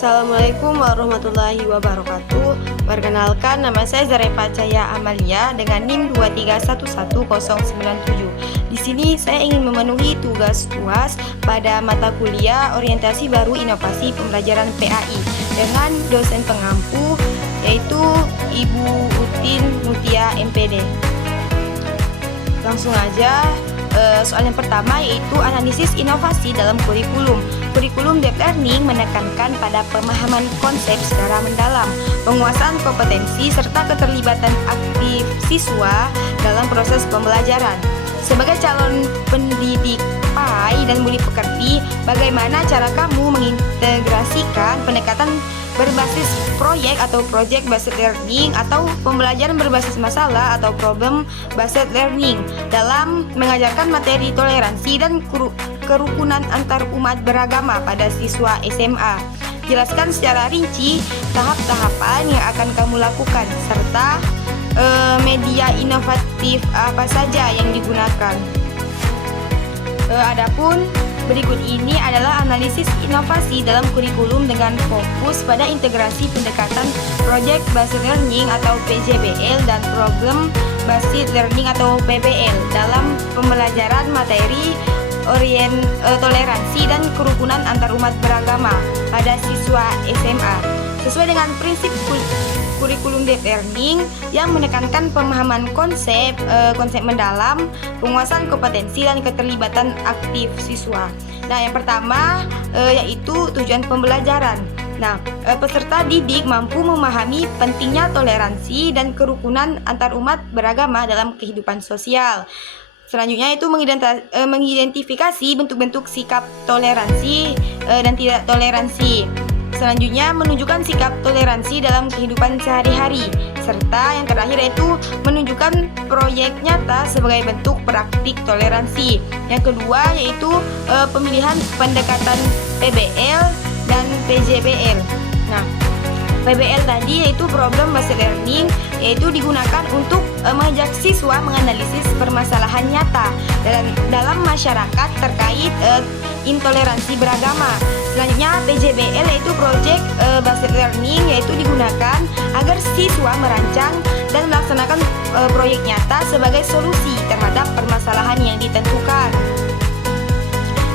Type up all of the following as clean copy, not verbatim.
Assalamualaikum warahmatullahi wabarakatuh. Perkenalkan, nama saya Zarepa Caya Amalia dengan NIM 2311097. Di sini saya ingin memenuhi tugas UAS pada mata kuliah Orientasi Baru Inovasi Pembelajaran PAI dengan dosen pengampu yaitu Ibu Utin Mutia MPD. Langsung aja. Soal yang pertama yaitu analisis inovasi dalam kurikulum. Kurikulum deep learning menekankan pada pemahaman konsep secara mendalam, penguasaan kompetensi, serta keterlibatan aktif siswa dalam proses pembelajaran. Sebagai calon pendidik PAI dan budi pekerti, bagaimana cara kamu mengintegrasikan pendekatan berbasis proyek atau project based learning atau pembelajaran berbasis masalah atau problem based learning dalam mengajarkan materi toleransi dan kerukunan antar umat beragama pada siswa SMA. Jelaskan secara rinci tahap-tahapan yang akan kamu lakukan serta media inovatif apa saja yang digunakan. Adapun berikut ini adalah analisis inovasi dalam kurikulum dengan fokus pada integrasi pendekatan Project Based Learning atau PJBL dan Problem Based Learning atau PBL dalam pembelajaran materi toleransi dan kerukunan antarumat beragama pada siswa SMA. Sesuai dengan prinsip kurikulum deep learning yang menekankan pemahaman konsep mendalam, penguasaan kompetensi dan keterlibatan aktif siswa. Nah, yang pertama yaitu tujuan pembelajaran. Nah, peserta didik mampu memahami pentingnya toleransi dan kerukunan antarumat beragama dalam kehidupan sosial. Selanjutnya itu mengidentifikasi bentuk-bentuk sikap toleransi dan tidak toleransi. Selanjutnya menunjukkan sikap toleransi dalam kehidupan sehari-hari. Serta yang terakhir yaitu menunjukkan proyek nyata sebagai bentuk praktik toleransi. Yang kedua yaitu pemilihan pendekatan PBL dan PJBL. Nah, PBL tadi yaitu Problem Based Learning, yaitu digunakan untuk mengajak siswa menganalisis permasalahan nyata dalam masyarakat terkait intoleransi beragama. Selanjutnya PJBL yaitu Project Based Learning, yaitu digunakan agar siswa merancang dan melaksanakan proyek nyata sebagai solusi terhadap permasalahan yang ditentukan.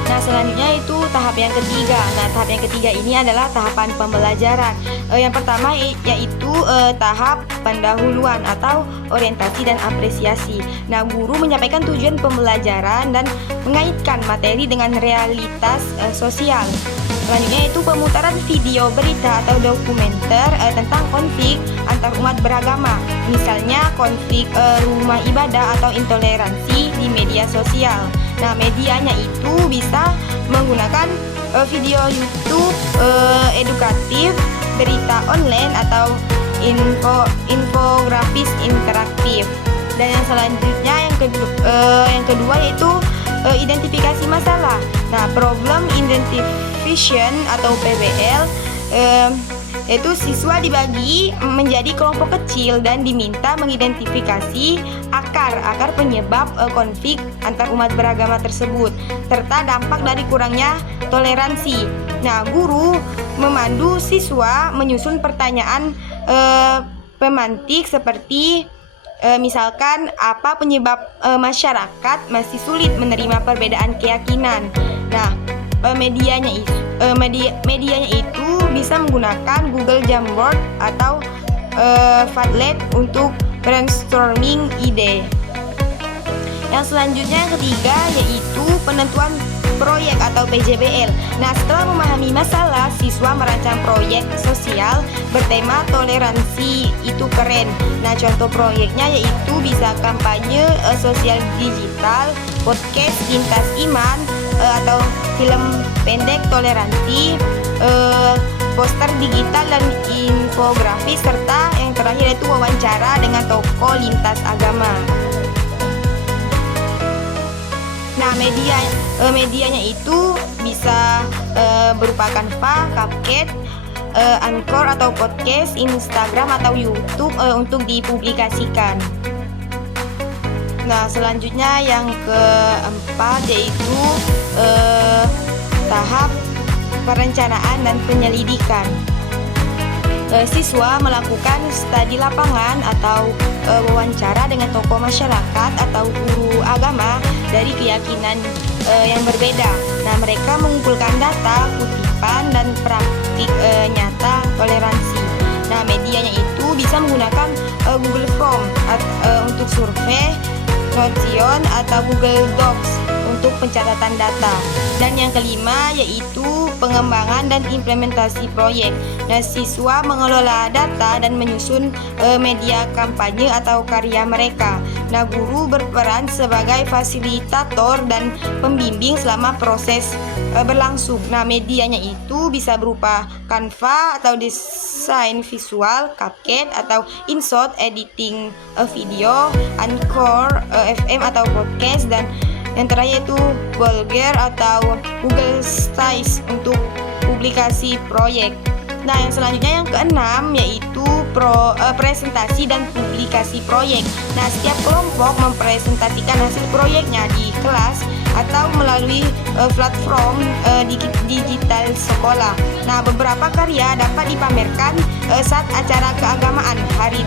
Nah, selanjutnya itu tahap yang ketiga. Nah, tahap yang ketiga ini adalah tahapan pembelajaran. Yang pertama yaitu tahap pendahuluan atau orientasi dan apresiasi. Nah, guru menyampaikan tujuan pembelajaran dan mengaitkan materi dengan realitas sosial. Selanjutnya itu pemutaran video berita atau dokumenter tentang konflik antar umat beragama. Misalnya konflik rumah ibadah atau intoleransi di media sosial. Nah, medianya itu bisa menggunakan video YouTube edukatif, berita online atau infografis interaktif. Dan yang selanjutnya yang kedua yaitu identifikasi masalah. Nah, problem identification atau PBL yaitu siswa dibagi menjadi kelompok kecil dan diminta mengidentifikasi akar penyebab konflik antar umat beragama tersebut serta dampak dari kurangnya toleransi. Nah, guru memandu siswa menyusun pertanyaan pemantik seperti misalkan apa penyebab masyarakat masih sulit menerima perbedaan keyakinan. Nah, medianya itu bisa menggunakan Google Jamboard atau Padlet untuk brainstorming ide. Yang selanjutnya yang ketiga yaitu penentuan proyek atau PJBL. Nah, setelah memahami masalah, siswa merancang proyek sosial bertema toleransi itu keren. Nah, contoh proyeknya yaitu bisa kampanye sosial digital, podcast lintas iman atau film pendek toleransi, poster digital dan infografis, serta yang terakhir yaitu wawancara dengan tokoh lintas agama. Nah, medianya itu bisa berupa Canva, CapCut, Anchor atau podcast, Instagram atau YouTube untuk dipublikasikan. Nah, selanjutnya yang keempat yaitu tahap perencanaan dan penyelidikan. Siswa melakukan studi lapangan atau wawancara dengan tokoh masyarakat atau guru agama dari keyakinan yang berbeda. Nah, mereka mengumpulkan data, kutipan, dan praktik nyata toleransi. Nah, medianya itu bisa menggunakan Google Form untuk survei, Notion, atau Google Docs untuk pencatatan data. Dan yang kelima yaitu pengembangan dan implementasi proyek. Nah, siswa mengelola data dan menyusun media kampanye atau karya mereka. Nah, guru berperan sebagai fasilitator dan pembimbing selama proses berlangsung. Nah, medianya itu bisa berupa Canva atau desain visual, CapCut atau InShot, editing video, Anchor FM atau podcast, dan yang terakhir itu Blogger atau Google Slides untuk publikasi proyek. Nah, yang selanjutnya yang keenam yaitu presentasi dan publikasi proyek. Nah, setiap kelompok mempresentasikan hasil proyeknya di kelas atau melalui platform digital sekolah. Nah, beberapa karya dapat dipamerkan saat acara keagamaan, Hari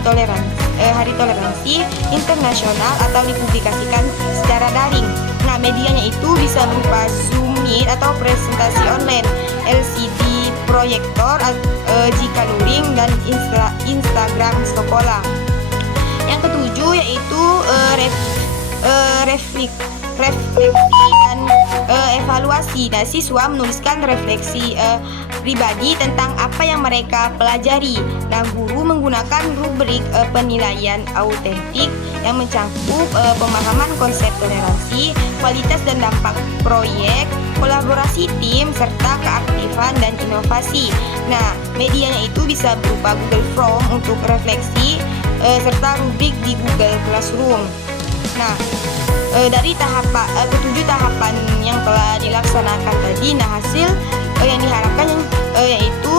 Toleransi Internasional, atau dipublikasikan secara daring. Nah, medianya itu bisa berupa Zoom Meet atau presentasi online, LCD proyektor, jika luring, dan Instagram sekolah. Yang ketujuh yaitu refleksi dan evaluasi. Nah, siswa menuliskan refleksi pribadi tentang apa yang mereka pelajari. Nah, guru menggunakan rubrik penilaian autentik yang mencakup pemahaman konsep toleransi, kualitas dan dampak proyek, kolaborasi tim, serta keaktifan dan inovasi. Nah, medianya itu bisa berupa Google Form untuk refleksi serta rubrik di Google Classroom. Nah, dari ketujuh tahapan yang telah dilaksanakan tadi, nah hasil yang diharapkan yaitu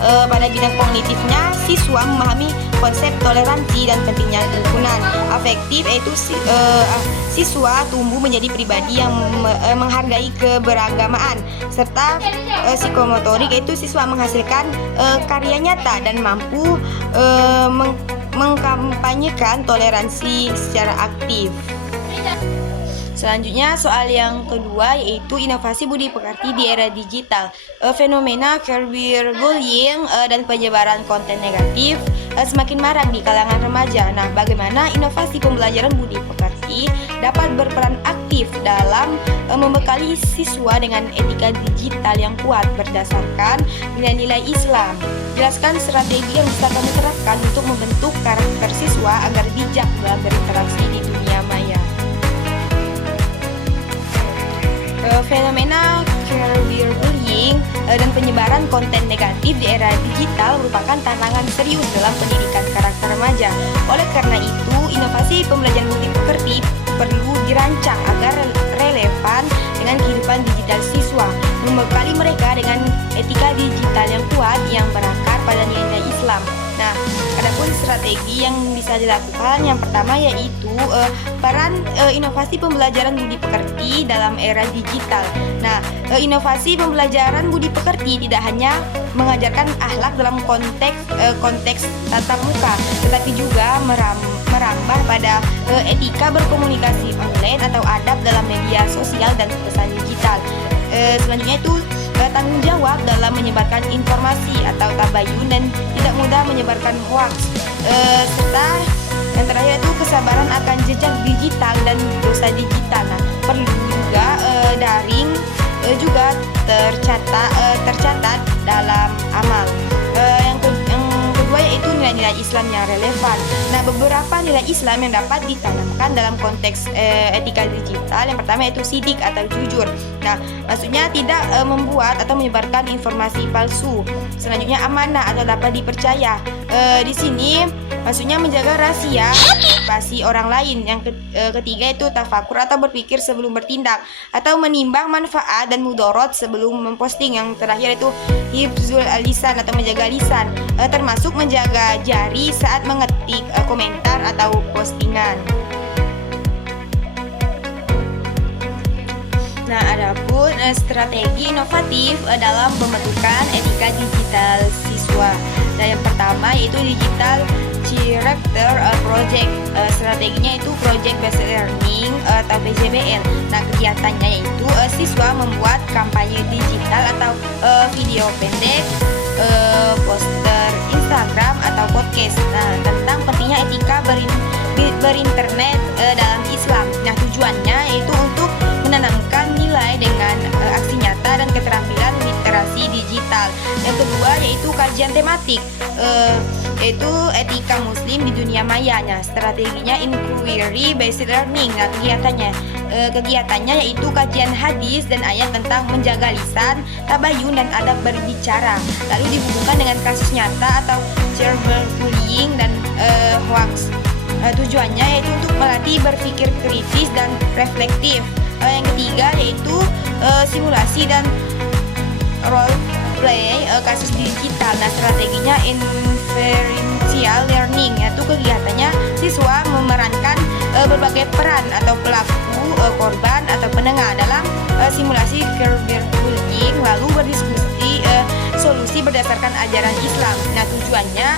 pada bidang kognitifnya, siswa memahami konsep toleransi dan pentingnya lingkungan afektif, yaitu siswa tumbuh menjadi pribadi yang menghargai keberagamaan, serta psikomotorik, yaitu siswa menghasilkan karya nyata dan mampu mengkampanyekan toleransi secara aktif. Selanjutnya soal yang kedua yaitu inovasi budi pekerti di era digital. Fenomena cyberbullying dan penyebaran konten negatif semakin marak di kalangan remaja. Nah, bagaimana inovasi pembelajaran budi pekerti dapat berperan aktif dalam membekali siswa dengan etika digital yang kuat berdasarkan nilai-nilai Islam? Jelaskan strategi yang bisa kami terapkan untuk membentuk karakter siswa agar bijak dalam berinteraksi di dunia maya. Fenomena cyberbullying dan penyebaran konten negatif di era digital merupakan tantangan serius dalam pendidikan karakter remaja. Oleh karena itu, inovasi pembelajaran budi pekerti perlu dirancang agar relevan dengan kehidupan digital siswa, membekali mereka dengan etika digital yang kuat yang berakar pada nilai Islam. Nah, adapun strategi yang bisa dilakukan, yang pertama yaitu peran inovasi pembelajaran budi pekerti dalam era digital. Nah, inovasi pembelajaran budi pekerti tidak hanya mengajarkan akhlak dalam konteks tatap muka, tetapi juga merambah pada etika berkomunikasi online atau adab dalam media sosial dan pesan digital. Selanjutnya itu tanggung jawab dalam menyebarkan informasi atau tabayun dan tidak mudah menyebarkan hoax, serta yang terakhir itu kesabaran akan jejak digital dan dosa digital. Nah, perlu juga daring juga tercatat dalam amal. Yang kedua yaitu nilai-nilai Islam yang relevan. Nah, beberapa nilai Islam yang dapat ditanamkan dalam konteks etika digital, yang pertama yaitu sidik atau jujur. Nah, maksudnya tidak membuat atau menyebarkan informasi palsu. Selanjutnya amanah atau dapat dipercaya. Di sini maksudnya menjaga rahasia privasi orang lain. Yang ketiga itu tafakur atau berpikir sebelum bertindak atau menimbang manfaat dan mudorot sebelum memposting. Yang terakhir itu hifzul lisan atau menjaga lisan, termasuk menjaga jari saat mengetik komentar atau postingan. Nah, adapun strategi inovatif dalam pembentukan etika digital siswa. Nah, yang pertama yaitu digital character project. Strateginya itu project based learning atau PJBL. Nah, kegiatannya yaitu siswa membuat kampanye digital atau video pendek, poster Instagram atau podcast. Nah, tentang pentingnya etika berinternet dalam Islam. Nah, tujuannya yaitu untuk menanamkan nilai dengan aksi nyata dan keterampilan literasi digital. Yang kedua yaitu kajian tematik, yaitu etika muslim di dunia maya. Nah, strateginya inquiry based learning. Nah, kegiatannya yaitu kajian hadis dan ayat tentang menjaga lisan, tabayun dan adab berbicara. Lalu dihubungkan dengan kasus nyata atau cyberbullying dan hoax. Tujuannya yaitu untuk melatih berpikir kritis dan reflektif. Yang ketiga yaitu simulasi dan role play kasus digital. Nah, strateginya inferential learning, yaitu kegiatannya siswa memerankan berbagai peran atau pelaku, korban atau penengah dalam simulasi cyberbullying, lalu berdiskusi solusi berdasarkan ajaran Islam. Nah, tujuannya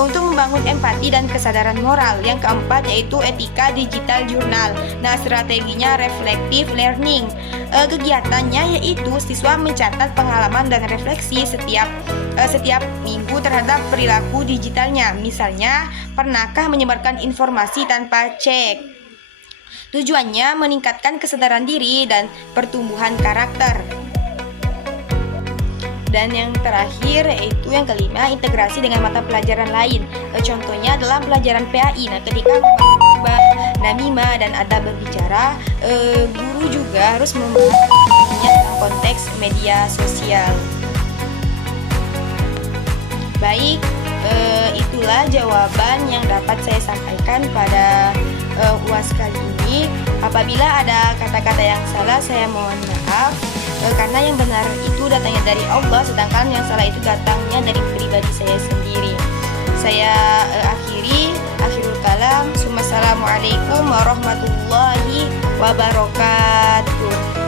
untuk membangun empati dan kesadaran moral. Yang keempat yaitu etika digital jurnal. Nah, strateginya reflective learning. Kegiatannya yaitu siswa mencatat pengalaman dan refleksi setiap minggu terhadap perilaku digitalnya. Misalnya, pernahkah menyebarkan informasi tanpa cek? Tujuannya meningkatkan kesadaran diri dan pertumbuhan karakter. Dan yang terakhir yaitu yang kelima, integrasi dengan mata pelajaran lain. Contohnya dalam pelajaran PAI. Nah, ketika membahas namimah dan adab berbicara, guru juga harus membahasnya dalam konteks media sosial. Baik, itulah jawaban yang dapat saya sampaikan pada UAS kali ini. Apabila ada kata-kata yang salah, saya mohon maaf. Karena yang benar itu datangnya dari Allah, sedangkan yang salah itu datangnya dari pribadi saya sendiri. Saya akhirul kalam. Assalamualaikum warahmatullahi wabarakatuh.